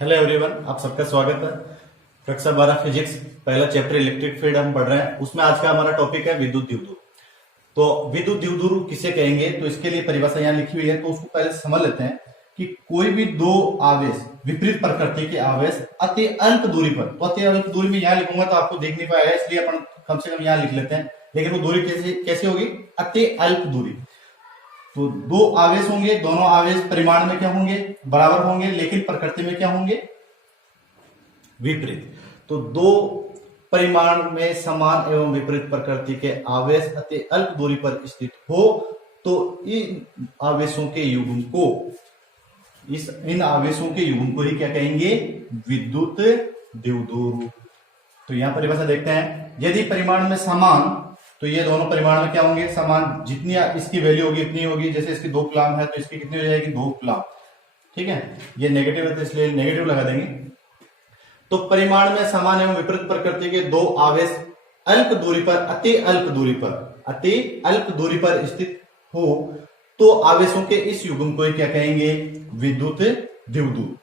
Hello everyone, आप सबका स्वागत है। कक्षा 12 फिजिक्स पहला चैप्टर इलेक्ट्रिक फील्ड हम पढ़ रहे हैं। उसमें आज का हमारा टॉपिक है विद्युत द्विध्रुव। तो विद्युत द्विध्रुव किसे कहेंगे, तो इसके लिए परिभाषा यहाँ लिखी हुई है, तो उसको पहले समझ लेते हैं कि कोई भी दो आवेश, विपरीत प्रकृति के आवेश अति अल्प दूरी पर, तो अति अल्प दूरी में यहाँ लिखूंगा तो आपको देख नहीं पाएगा, इसलिए अपन कम से कम यहाँ लिख लेते हैं। लेकिन वो दूरी कैसे होगी, अति अल्प दूरी। तो दो आवेश होंगे, दोनों आवेश परिमाण में क्या होंगे, बराबर होंगे, लेकिन प्रकृति में क्या होंगे, विपरीत। तो दो परिमाण में समान एवं विपरीत प्रकृति के आवेश अति अल्प दूरी पर स्थित हो तो इन आवेशों के युग्म को, इन आवेशों के युग्म को ही क्या कहेंगे, विद्युत द्विध्रुव। तो यहां परिभाषा देखते हैं। यदि परिमाण में समान, तो ये दोनों परिमाण में क्या होंगे, समान। जितनी इसकी वैल्यू होगी इतनी होगी। जैसे इसकी 2 कूलम है तो इसकी कितनी हो जाएगी, 2 कूलम। ठीक है, ये नेगेटिव है तो इसलिए नेगेटिव लगा देंगे। तो परिमाण में समान एवं विपरीत प्रकृति के दो आवेश अल्प दूरी पर, अति अल्प दूरी पर, अति अल्प दूरी पर स्थित हो तो आवेशों के इस युग्म को क्या कहेंगे, विद्युत द्विध्रुव।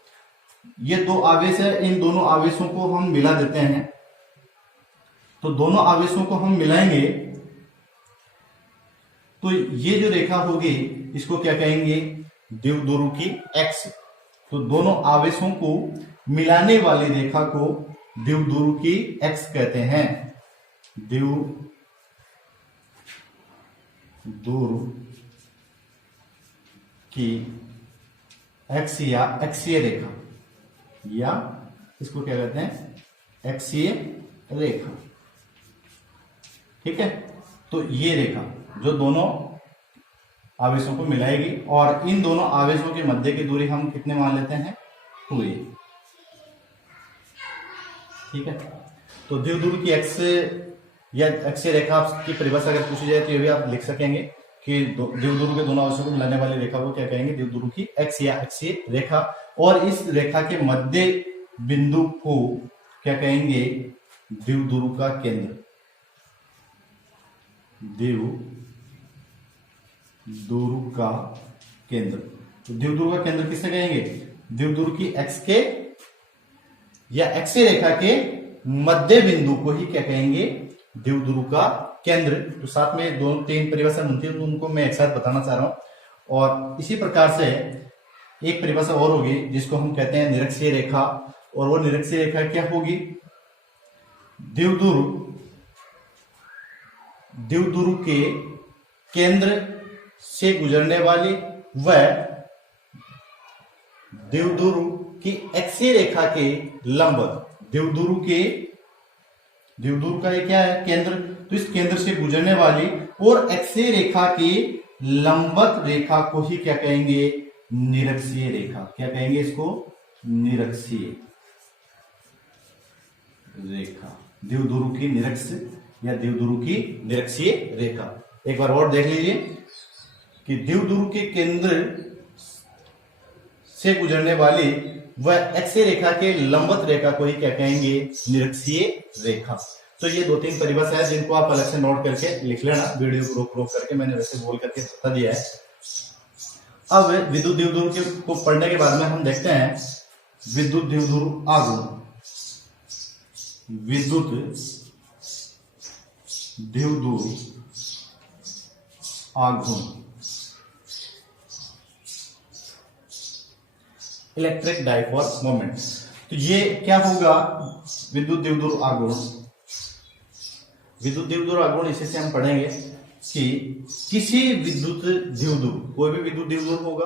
ये दो आवेश है, इन दोनों आवेशों को हम मिला देते हैं। तो दोनों आवेशों को हम मिलाएंगे तो ये जो रेखा होगी इसको क्या कहेंगे, द्विध्रुव की एक्स। तो दोनों आवेशों को मिलाने वाली रेखा को द्विध्रुव की एक्स कहते हैं। द्विध्रुव की एक्स या एक्सीय रेखा, या इसको क्या कहते हैं, एक्सीय रेखा। ठीक है, तो ये रेखा जो दोनों आवेशों को मिलाएगी, और इन दोनों आवेशों के मध्य की दूरी हम कितने मान लेते हैं, 2a। ठीक है, तो द्विध्रुव की एक्स या एक्सीय रेखा की परिभाषा अगर पूछी जाए तो ये भी आप लिख सकेंगे कि द्विध्रुव के दोनों आवेशों को मिलाने वाली रेखा को क्या कहेंगे, द्विध्रुव की एक्स या एक्सीय रेखा। और इस रेखा के मध्य बिंदु को क्या कहेंगे, द्विध्रुव का केंद्र। द्विध्रुव का केंद्र, तो द्विध्रुव का केंद्र किससे कहेंगे, द्विध्रुव की एक्स के या एक्सीय रेखा के मध्य बिंदु को ही क्या कहेंगे, द्विध्रुव का केंद्र। तो साथ में 2-3 परिभाषा बनती है, तो उनको मैं एक साथ बताना चाह रहा हूं। और इसी प्रकार से एक परिभाषा और होगी जिसको हम कहते हैं निरक्षीय रेखा। और वो निरक्षीय रेखा क्या होगी, द्विध्रुव के केंद्र से गुजरने वाली व द्विध्रुव की एक्सीय रेखा के लंबवत, द्विध्रुव का ये क्या है, केंद्र। तो इस केंद्र से गुजरने वाली और एक्सीय रेखा की लंबवत रेखा को ही क्या कहेंगे, निरक्षीय रेखा। क्या कहेंगे इसको, निरक्षीय रेखा। द्विध्रुव की निरक्ष या द्विध्रुव की निरक्षीय रेखा। एक बार और देख लीजिए कि द्विध्रुव के केंद्र से गुजरने वाली वह एक्सीय रेखा के लंबवत रेखा को ही क्या कहेंगे, निरक्षीय रेखा। तो ये 2-3 परिभाषा है जिनको आप अलग से नोट करके लिख लेना, वीडियो को रोक करके, मैंने वैसे बोल करके बता दिया है। अब विद्युत द्विध्रुव को पढ़ने के बाद में हम देखते हैं विद्युत द्विध्रुव आघूर्ण। विद्युत द्विध्रुव आघूर्ण, इलेक्ट्रिक डाइपोल मोमेंट। तो ये क्या होगा, विद्युत द्विध्रुव आघूर्ण। विद्युत द्विध्रुव आघूर्ण इसी से हम पढ़ेंगे कि किसी विद्युत द्विध्रुव, कोई भी विद्युत द्विध्रुव होगा,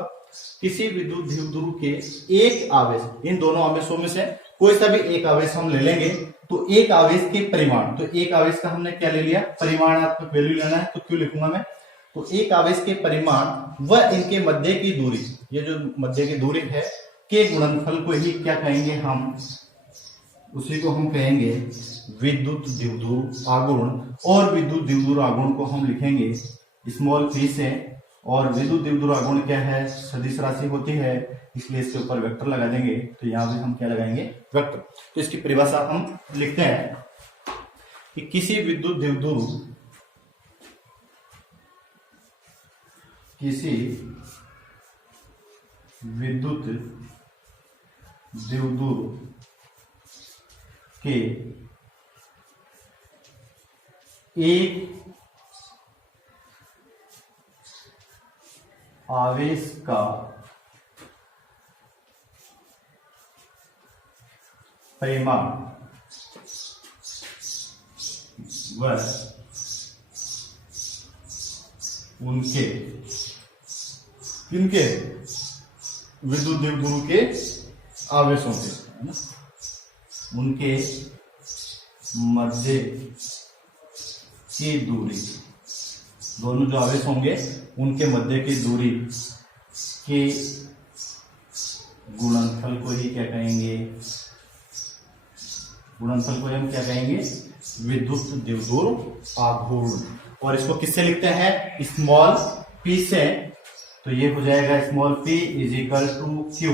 किसी विद्युत द्विध्रुव के एक आवेश, इन दोनों आवेशों में से कोई सा भी एक आवेश हम ले लेंगे, तो एक आवेश के परिमाण, तो एक आवेश का हमने क्या ले लिया, परिमाणात्मक वैल्यू लेना है, तो क्यों लिखूंगा मैं, तो एक आवेश के परिमाण व इनके मध्य की दूरी, ये जो मध्य की दूरी है के गुणनफल को ही क्या कहेंगे हम, उसी को हम कहेंगे विद्युत द्विध्रुव आघूर्ण। और विद्युत द्विध्रुव आघूर्ण को हम लिखेंगे स्मॉल p से। और विद्युत द्विध्रुव आघूर्ण क्या है, सदिश राशि होती है, इसलिए इसके ऊपर वेक्टर लगा देंगे। तो यहां पे हम क्या लगाएंगे, वेक्टर। तो इसकी परिभाषा हम लिखते हैं कि किसी विद्युत द्विध्रुव, किसी विद्युत द्विध्रुव के एक आवेश का परिमाण व उनके किनके विद्युत द्विध्रुव के आवेशों के, है ना, उनके मध्य की दूरी, दोनों जो आवेश होंगे उनके मध्य की दूरी के गुणनफल को ही क्या कहेंगे, गुणनफल को हम क्या कहेंगे, विद्युत द्विध्रुव आघूर्ण। और इसको किससे लिखते हैं, स्मॉल p से। तो ये हो जाएगा small p is equal to q,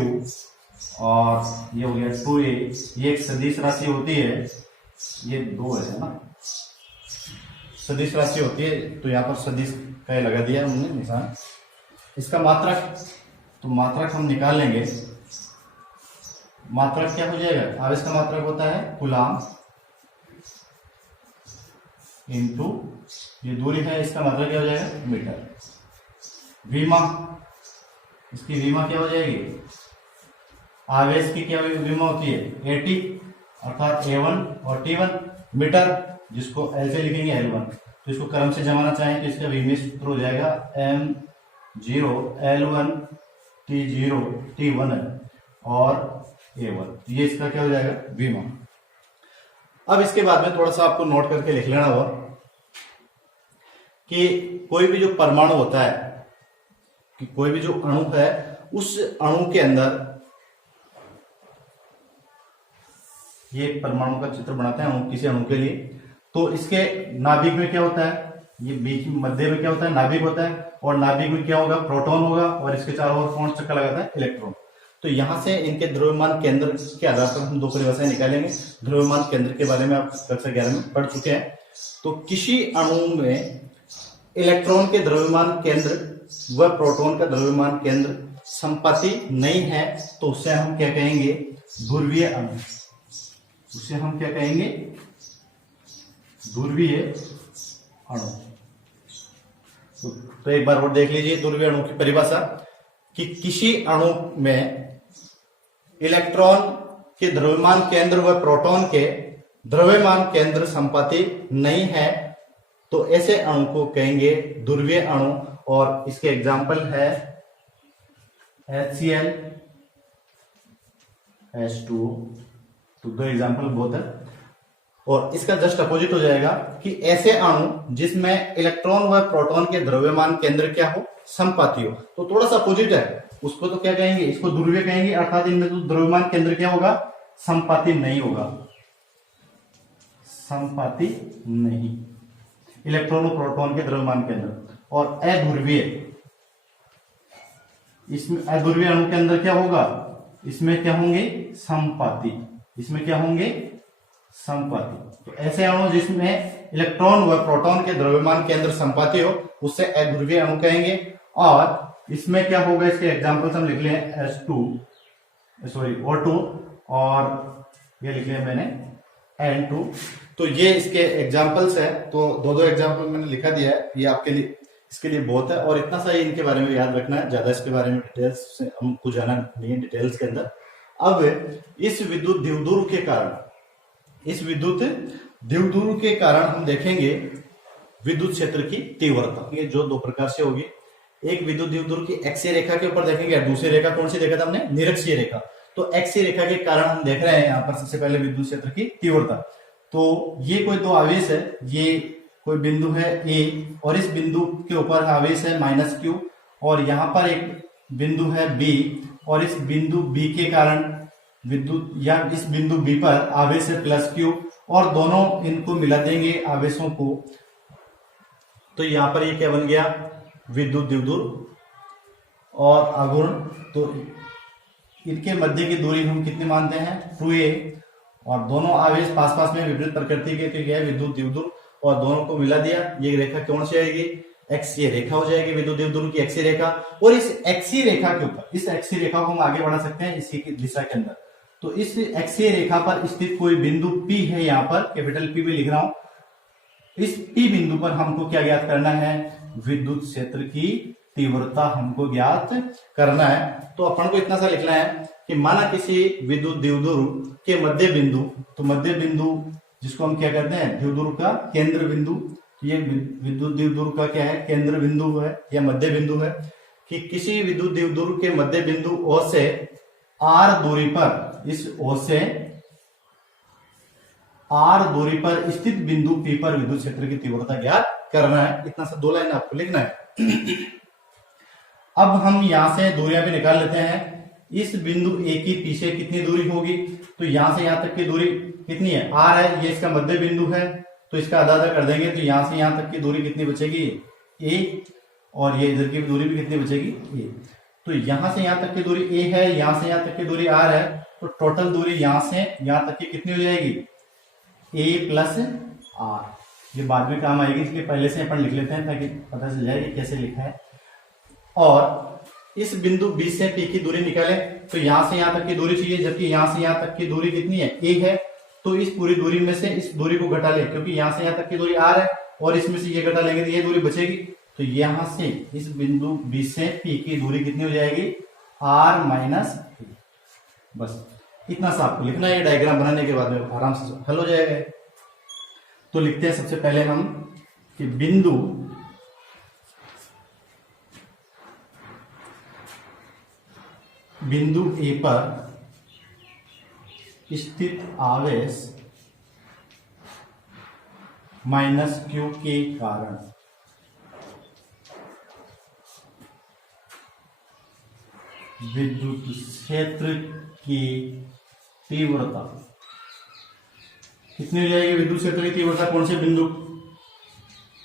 और ये हो गया 2a। ये एक सदिश राशि होती है, ये 2 है ना, सदिश राशि होती है, तो यहाँ पर सदिश का लगा दिया हमने निशान। इसका मात्रक, तो मात्रक हम निकाल लेंगे। मात्रक क्या हो जाएगा, आवेश का मात्रक होता है कूलाम इंटू ये दूरी है, इसका मात्रक क्या हो जाएगा मीटर। विमा, इसकी विमा क्या हो जाएगी, आवेश की क्या विमा होती है AT, अर्थात A1 और T1 मीटर, जिसको L से लिखेंगे L1। तो इसको क्रम से जमाना चाहें तो इसका विमेय सूत्र हो जाएगा M0 L1 T0 T1 और A1। ये इसका क्या हो जाएगा विमा। अब इसके बाद में थोड़ा सा आपको नोट करके लिख लेना होगा कि कोई भी जो परमाणु होता है, कि कोई भी जो अणु है, उस अणु के अंदर, ये परमाणु का चित्र बनाते हैं अणु, किसी अणु के लिए, तो इसके नाभिक में क्या होता है, ये बीच मध्य में क्या होता है, नाभिक होता है, और नाभिक में क्या होगा, प्रोटॉन होगा, और इसके चारों ओर कौन चक्कर लगाता है, इलेक्ट्रॉन। तो यहां से इनके द्रव्यमान केंद्र के आधार पर हम दो परिभाषाएं निकालेंगे। द्रव्यमान केंद्र के बारे में आप कक्षा 11 में पढ़ चुके हैं। तो किसी अणु में इलेक्ट्रॉन के द्रव्यमान केंद्र व प्रोटॉन का द्रव्यमान केंद्र संपाती नहीं है, तो उसे हम क्या कहेंगे, ध्रुवीय अणु। उसे हम क्या कहेंगे, ध्रुवीय अणु। तो एक बार और देख लीजिए ध्रुवीय अणु की परिभाषा, कि किसी अणु में इलेक्ट्रॉन के द्रव्यमान केंद्र व प्रोटॉन के द्रव्यमान केंद्र संपाती नहीं है, तो ऐसे अणु को कहेंगे ध्रुवीय अणु। और इसके एग्जाम्पल है HCl, H2O। तो दो एग्जाम्पल बहुत है। और इसका जस्ट अपोजिट हो जाएगा कि ऐसे अणु जिसमें इलेक्ट्रॉन व प्रोटॉन के द्रव्यमान केंद्र क्या हो, संपाती हो। तो थोड़ा सा अपोजिट है, उसको तो क्या कहेंगे, इसको ध्रुवीय कहेंगे, अर्थात इनमें तो द्रव्यमान केंद्र क्या होगा, संपाती नहीं होगा, संपाती नहीं, इलेक्ट्रॉन और प्रोटॉन के द्रव्यमान केंद्र। और अध्रुवीय, इसमें अध्रुवीय अणु के अंदर क्या होगा, इसमें क्या होंगे, संपाती, इसमें क्या होंगे, संपाती। तो ऐसे अणु जिसमें इलेक्ट्रॉन व प्रोटॉन के द्रव्यमान केंद्र संपाती हो, उससे अध्रुवीय अणु कहेंगे। और इसमें क्या होगा, इसके एग्जांपल्स हम लिख ले O2, और ये लिख लिया मैंने N2। तो ये इसके एग्जांपल्स है। तो दो एग्जांपल मैंने लिखा दिया है, ये आपके लिए, इसके लिए बहुत है। और इतना सा ही इनके बारे में याद रखना है, ज्यादा इसके बारे में डिटेल्स से हमको जाना नहीं है डिटेल्स के अंदर। अब इस विद्युत द्विध्रुव के कारण, इस विद्युत द्विध्रुव के कारण हम देखेंगे विद्युत क्षेत्र की तीव्रता, ये जो दो प्रकार से होगी। एक विद्युत द्विध्रुव की अक्षीय रेखा के ऊपर देखेंगे, दूसरी रेखा कौन सी देखा था हमने, निरक्षीय रेखा। तो अक्षीय रेखा के कारण हम देख रहे हैं यहाँ पर सबसे पहले विद्युत क्षेत्र की तीव्रता। तो ये कोई दो आवेश है, ये कोई बिंदु है A, और इस बिंदु के ऊपर आवेश है -Q, और यहाँ पर एक बिंदु है B, और इस बिंदु B के कारण विद्युत, या इस बिंदु B पर आवेश है +Q, और दोनों इनको मिला देंगे आवेशों को। तो यहाँ पर ये क्या बन गया, विद्युत द्विध्रुव और आघूर्ण। तो इनके मध्य की दूरी हम कितनी मानते हैं, 2a, और दोनों आवेश पास पास में विपरीत प्रकृति के, तो यह विद्युत द्विध्रुव, और दोनों को मिला दिया। ये रेखा कौन सी आएगी, एक्सीय रेखा हो जाएगी, विद्युत द्विध्रुव की एक्सीय रेखा। और इस एक्सीय रेखा के ऊपर, इस एक्सीय रेखा को हम आगे बढ़ा सकते हैं इसी की दिशा के अंदर। तो इस अक्षीय रेखा पर स्थित कोई बिंदु P है, यहाँ पर कैपिटल P भी लिख रहा हूं। इस P बिंदु पर हमको क्या ज्ञात करना है? विद्युत क्षेत्र की तीव्रता हमको ज्ञात करना है। तो अपन को इतना सा लिखना है कि माना किसी विद्युत द्विध्रुव के मध्य बिंदु, तो मध्य बिंदु जिसको हम क्या कहते हैं? द्विध्रुव का केंद्र बिंदु। ये विद्युत द्विध्रुव का क्या है? केंद्र बिंदु है या मध्य बिंदु है। कि किसी विद्युत द्विध्रुव के मध्य बिंदु O से R दूरी पर, इस O से R दूरी पर स्थित बिंदु P पर विद्युत क्षेत्र की तीव्रता ज्ञात करना है। इतना सा 2 लाइन आपको लिखना है। अब हम यहां से दूरियां भी निकाल लेते हैं। इस बिंदु A की P से कितनी दूरी होगी? तो यहां से यहां तक की दूरी कितनी है? R है, ये इसका मध्य बिंदु है, तो इसका आधा आधा कर देंगे, तो यहां से यहां तक की दूरी कितनी बचेगी? A, और ये इधर की दूरी भी कितनी बचेगी? A। तो यहां से यहां तक की दूरी A है, यहां से यहां तक की दूरी R है, तो टोटल दूरी यहां से यहां तक की कितनी हो जाएगी? A plus R। ये बाद में काम आएगी, इसलिए पहले से अपन लिख लेते हैं ताकि पता चल जाए कि कैसे लिखा है। और इस बिंदु B से P की दूरी निकालें, तो यहां से यहां तक की दूरी चाहिए, जबकि यहां से यहां तक की दूरी कितनी है? A है। तो इस पूरी दूरी में से इस दूरी को घटा ले, क्योंकि यहां से यहां तक की दूरी R है, और इसमें से ये घटा लेंगे तो ये दूरी बचेगी। तो यहां से इस बिंदु B से P की दूरी कितनी हो जाएगी? R minus A। बस इतना सा आपको लिखना है। ये डायग्राम बनाने के बाद में आराम से हल हो जाएगा। तो लिखते हैं सबसे पहले हम कि बिंदु A पर स्थित आवेश माइनस Q के कारण विद्युत क्षेत्र की तीव्रता कितनी हो जाएगी? विद्युत क्षेत्र की तीव्रता कौन से बिंदु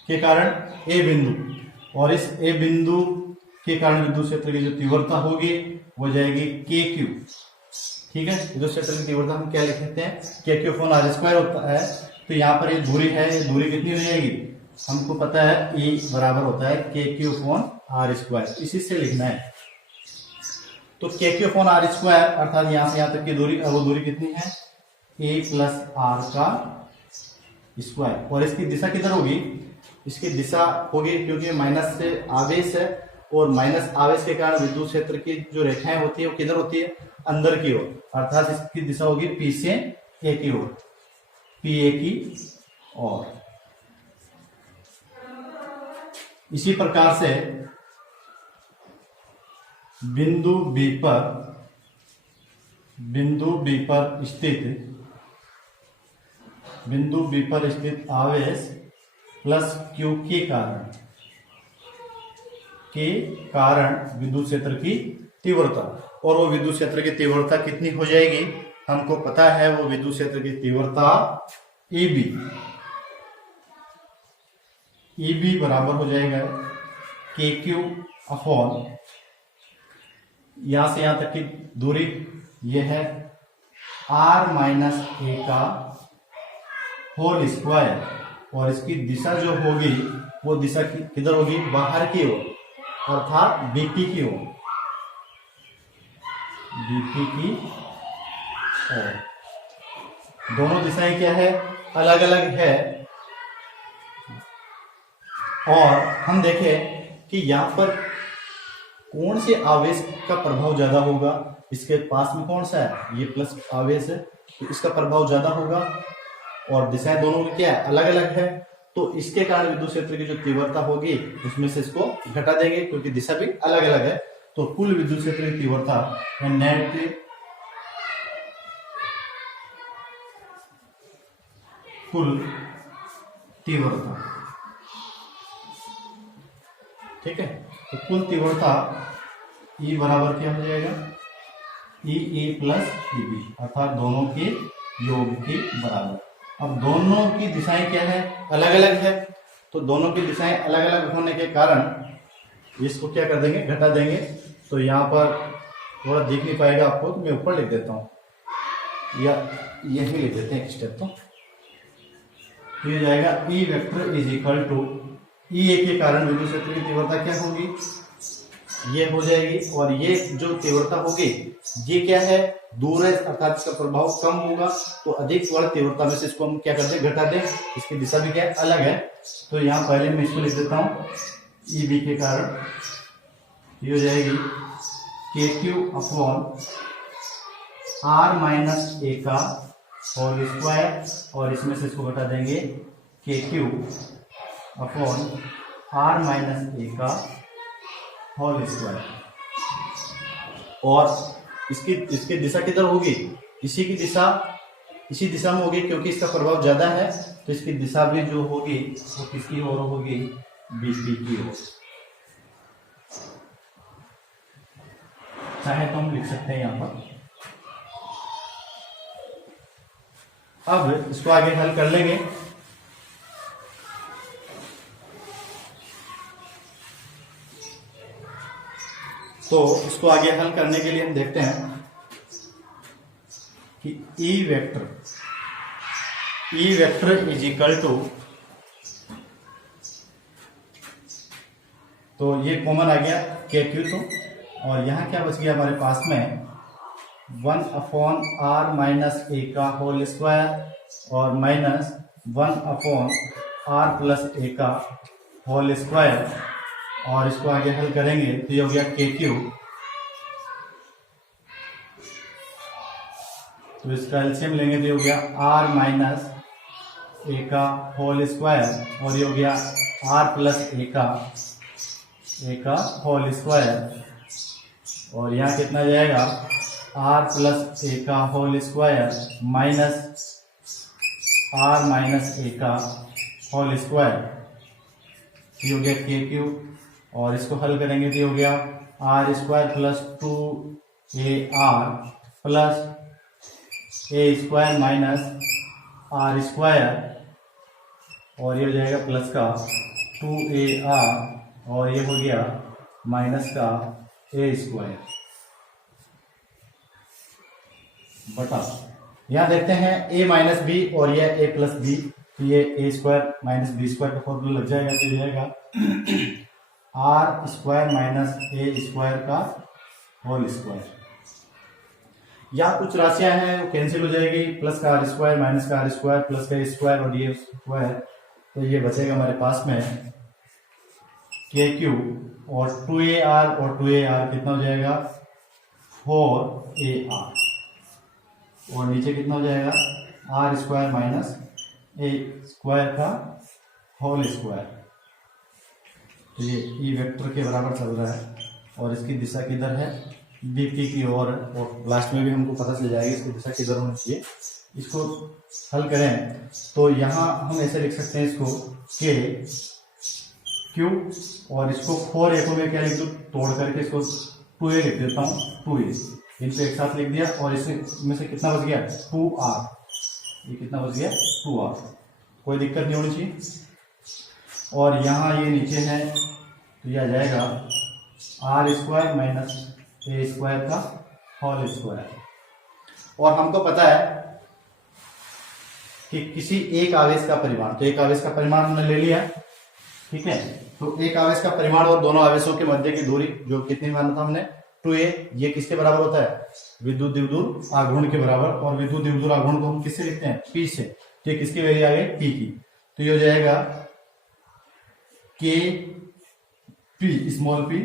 के कारण? A बिंदु। और इस A बिंदु के कारण विद्युत क्षेत्र की जो तीव्रता होगी वो जाएगी KQ। ठीक है, विद्युत क्षेत्र की तीव्रता हम क्या लिख लेते हैं? KQ अपॉन R स्क्वायर होता है। तो यहाँ पर ये दूरी है, ये दूरी कितनी हो जाएगी? हमको पता है E बराबर होता है KQ अपॉन R स्क्वायर, इसी से लिखना है। तो KQ अपॉन R स्क्वायर अर्थात यहां से यहां तक की दूरी, वो दूरी कितनी है? A प्लस R का स्क्वायर। और इसकी दिशा किधर होगी? इसकी दिशा होगी, क्योंकि माइनस से आवेश है, और माइनस आवेश के कारण विद्युत क्षेत्र की जो रेखाएं होती है वो किधर होती है? अंदर की ओर, अर्थात इसकी दिशा होगी P से A की ओर, PA की ओर। इसी प्रकार से बिंदु B पर स्थित आवेश प्लस Q के कारण विद्युत क्षेत्र की तीव्रता, और वो विद्युत क्षेत्र की तीव्रता कितनी हो जाएगी? हमको पता है वो विद्युत क्षेत्र की तीव्रता EB बराबर हो जाएगा KQ अपॉन, यहां से यहां तक की दूरी ये है R माइनस A का होल स्क्वायर, और इसकी दिशा जो होगी वो दिशा किधर होगी? बाहर की ओर, अर्थात BP की ओर, दोनों दिशाएं क्या है? अलग अलग है। और हम देखें कि यहां पर कौन से आवेश का प्रभाव ज्यादा होगा? इसके पास में कौन सा है? ये प्लस आवेश है, तो इसका प्रभाव ज्यादा होगा, और दिशाएं दोनों की क्या है? अलग अलग है। तो इसके कारण विद्युत क्षेत्र की जो तीव्रता होगी उसमें से इसको घटा देंगे, क्योंकि दिशा भी अलग अलग है। तो कुल विद्युत क्षेत्र की तीव्रता नेट कुल तीव्रता, ठीक है। तो कुल तीव्रता E बराबर क्या हो जाएगा? EA प्लस EB, अर्थात दोनों के योग के बराबर। अब दोनों की दिशाएं क्या है? अलग अलग है। तो दोनों की दिशाएं अलग अलग होने के कारण इसको क्या कर देंगे? घटा देंगे। तो यहाँ पर थोड़ा देख नहीं पाएगा आपको, तो मैं ऊपर लिख देता हूँ, या यही लिख देते हैं एक स्टेप। तो ये जाएगा E vector is equal to EA के कारण विद्युत क्षेत्र की तीव्रता क्या होगी? ये हो जाएगी, और ये जो तीव्रता होगी ये क्या है, दूर है, अर्थात इसका प्रभाव कम होगा, तो अधिक वाली तीव्रता में से इसको हम क्या कर दें, घटा दें, इसकी दिशा भी क्या है, अलग है। तो यहाँ पहले मैं इसको लिख देता हूं, ईबी के कारण ये हो जाएगी के Q upon are minus A का होल स्क्वायर, और इसमें से इसको घटा देंगे के Q upon are minus A का होल स्क्वायर। और इसकी दिशा किधर होगी, इसी दिशा में होगी, क्योंकि इसका प्रभाव ज्यादा है, तो इसकी दिशा भी जो होगी वो किसकी ओर होगी, बीपी की ओर। चाहे तो हम लिख सकते हैं यहां पर। अब इसको आगे हल कर लेंगे। तो इसको आगे हल करने के लिए हम देखते हैं कि E vector is equal to, तो ये कॉमन आ गया के क्यू, तो और यहां क्या बच गया हमारे पास में 1 अपॉन आर माइनस ए का होल स्क्वायर और minus 1 upon are plus A का होल स्क्वायर, और इसको आगे हल करेंगे तो ये हो गया के क्यू, तो इसका एलसीएम लेंगे तो ये हो गया आर माइनस ए का होल स्क्वायर, और ये हो गया आर प्लस ए का होल स्क्वायर, और यहाँ कितना जाएगा, आर प्लस ए का whole square minus R minus A का होल स्क्वायर, ये हो गया के क्यू, और इसको हल करेंगे तो ये हो गया r square plus 2ar plus a square minus r square, और ये हो जाएगा प्लस का 2ar, और ये हो गया माइनस का ए स्क्वायर बटा, यहां देखते हैं a माइनस बी और ये a प्लस बी, तो ये a square minus b square का फॉर्मूला लग जाएगा, तो ये जाएगा r square minus a square का होल स्क्वायर। या कुछ राशियां हैं वो कैंसिल हो जाएगी, प्लस का आर स्क्वायर माइनस का आर स्क्वायर प्लस का ए स्क्वायर और ये स्क्वायर, तो ये बचेगा हमारे पास में के क्यू और 2ar और 2ar कितना हो जाएगा 4ar, और नीचे कितना हो जाएगा r square minus a square का होल स्क्वायर। तो ये ई वेक्टर के बराबर चल रहा है, और इसकी दिशा किधर है, बीपी की ओर, और लास्ट में भी हमको पता चल जाएगा इसकी दिशा किधर होनी चाहिए। इसको हल करें तो यहाँ हम ऐसे लिख सकते हैं इसको के क्यू, और इसको 4a को मैं क्या लिख दूँ, तोड़ करके इसको 2a लिख देता हूँ, 2a इनको एक साथ लिख दिया, और इसमें से कितना बच गया 2r, ये कितना बच गया 2r, कोई दिक्कत नहीं होनी चाहिए। और यहाँ ये नीचे है तो यह आ जाएगा r square minus a square का होल स्क्वायर। और हमको पता है कि किसी एक आवेश का परिमाण, तो एक आवेश का परिमाण हमने ले लिया, ठीक है, तो एक आवेश का परिमाण और दोनों आवेशों के मध्य की दूरी जो कितनी माना था हमने 2a, ये किसके बराबर होता है विद्युत द्विध्रुव आघूर्ण के बराबर, और विद्युत द्विध्रुव आघूर्ण को हम किससे लिखते हैं p से, तो ये किसकी वैल्यू आ गई p की, तो ये हो जाएगा के पी स्मॉल p,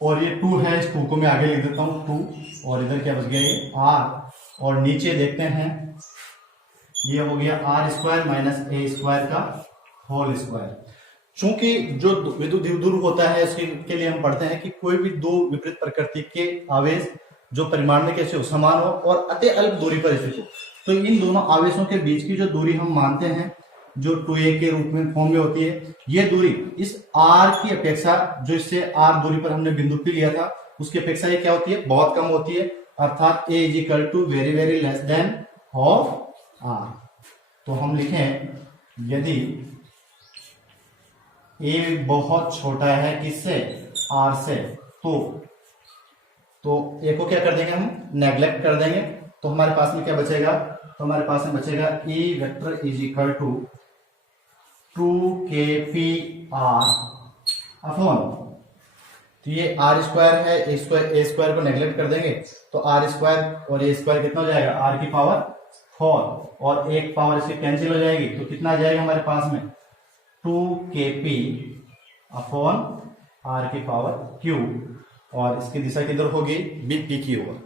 और ये 2 है, इस 2 को मैं आगे लिख देता हूं 2, और इधर क्या बच गया ये r, और नीचे देखते हैं ये हो गया r square minus a square का होल स्क्वायर। चूंकि जो विद्युत द्विध्रुव होता है उसके के लिए हम पढ़ते हैं कि कोई भी दो विपरीत प्रकृति के आवेश जो परिमाण में कैसे हो, समान हो और अति अल्प दूरी पर स्थित हो, तो इन दोनों आवेशों के बीच की जो दूरी हम मानते हैं जो 2a के रूप में फॉर्म में होती है, ये दूरी इस r की अपेक्षा, जो इससे r दूरी पर हमने बिंदु P लिया था उसकी अपेक्षा ये क्या होती है, बहुत कम होती है, अर्थात a is equal to very very less than of r। तो हम लिखें यदि a बहुत छोटा है किससे, r से, तो a को क्या कर देंगे हम, नेग्लेक्ट कर देंगे, तो हमारे पास में क्या बचेगा, तो हमारे पास में बचेगा E vector is equal to 2kpr upon तो ये आर स्क्वायर है, ए स्क्वायर को नेग्लेक्ट कर देंगे तो आर स्क्वायर और ए स्क्वायर कितना हो जाएगा, आर की पावर 4 और एक पावर इसकी कैंसिल हो जाएगी तो कितना आ जाएगा हमारे पास में 2kp अपॉन आर की पावर क्यू, और इसकी दिशा किधर होगी, बीपी की ओर।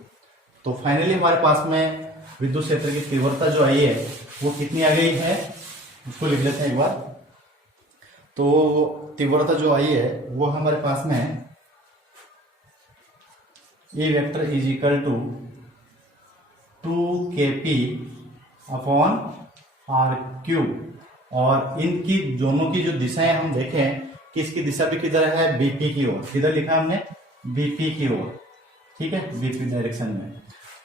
तो फाइनली हमारे पास में विद्युत क्षेत्र की तीव्रता जो आई है वो कितनी आ गई है, उसको लिख लेते हैं एक बार। तो तीव्रता जो आई है वो हमारे पास में है A vector is equal to 2kp upon R cube, और इनकी दोनों की जो दिशाएं हम देखें कि इसकी दिशा भी किधर है, बीपी की ओर। किधर लिखा हमने, बीपी की ओर, ठीक है, बीपी डायरेक्शन में।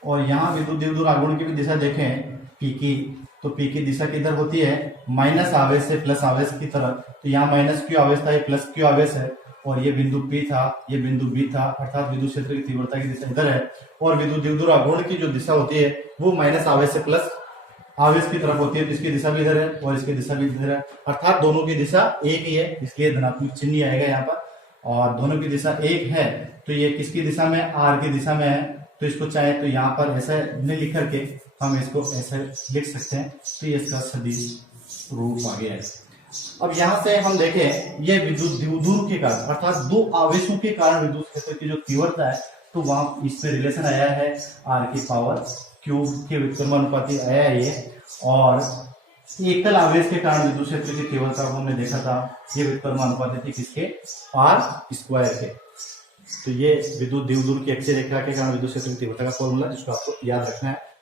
और यहाँ विद्युत द्विध्रुव आघूर्ण की भी दिशा देखें पी की, तो पी की दिशा किधर होती है, माइनस आवेश से प्लस आवेश की तरफ। तो यहाँ माइनस क्यू आवेश था, ये प्लस क्यू आवेश है, और ये बिंदु पी था, ये बिंदु बी था, अर्थात विद्युत क्षेत्र की तीव्रता की दिशा इधर है। और विद्युत द्विध्रुव आघूर्ण की जो दिशा होती है वो माइनस आवेश से प्लस आवेश की तरफ होती है, तो इसकी दिशा भी इधर है और इसकी दिशा भी इधर है, अर्थात दोनों की दिशा एक ही है, इसलिए धनात्मक चिन्ह आएगा यहाँ पर। और दोनों की दिशा एक है तो ये किसकी दिशा में, आर की दिशा में है, तो इसको चाहे तो यहाँ पर ऐसा नहीं लिख करके हम इसको ऐसे लिख सकते हैं, तो ये इसका सदिश रूप आ गया है। अब यहाँ से हम देखें ये विद्युत द्विध्रुव के कारण, अर्थात दो आवेशों के कारण विद्युत क्षेत्र की जो तीव्रता है, तो वहां इसमें रिलेशन आया है आर की पावर क्यूब के व्युत्क्रमानुपाती आया है ये। और एकल आवेश के कारण विद्युत क्षेत्र की तीव्रता को हमने देखा था, ये व्युत्क्रमानुपाती थी किसके, आर स्क्वायर के। तो ये विद्युत द्विध्रुव की अक्षीय रेखा के कारण विद्युत क्षेत्र की तीव्रता का फॉर्मूला, जिसको आपको याद रखना है।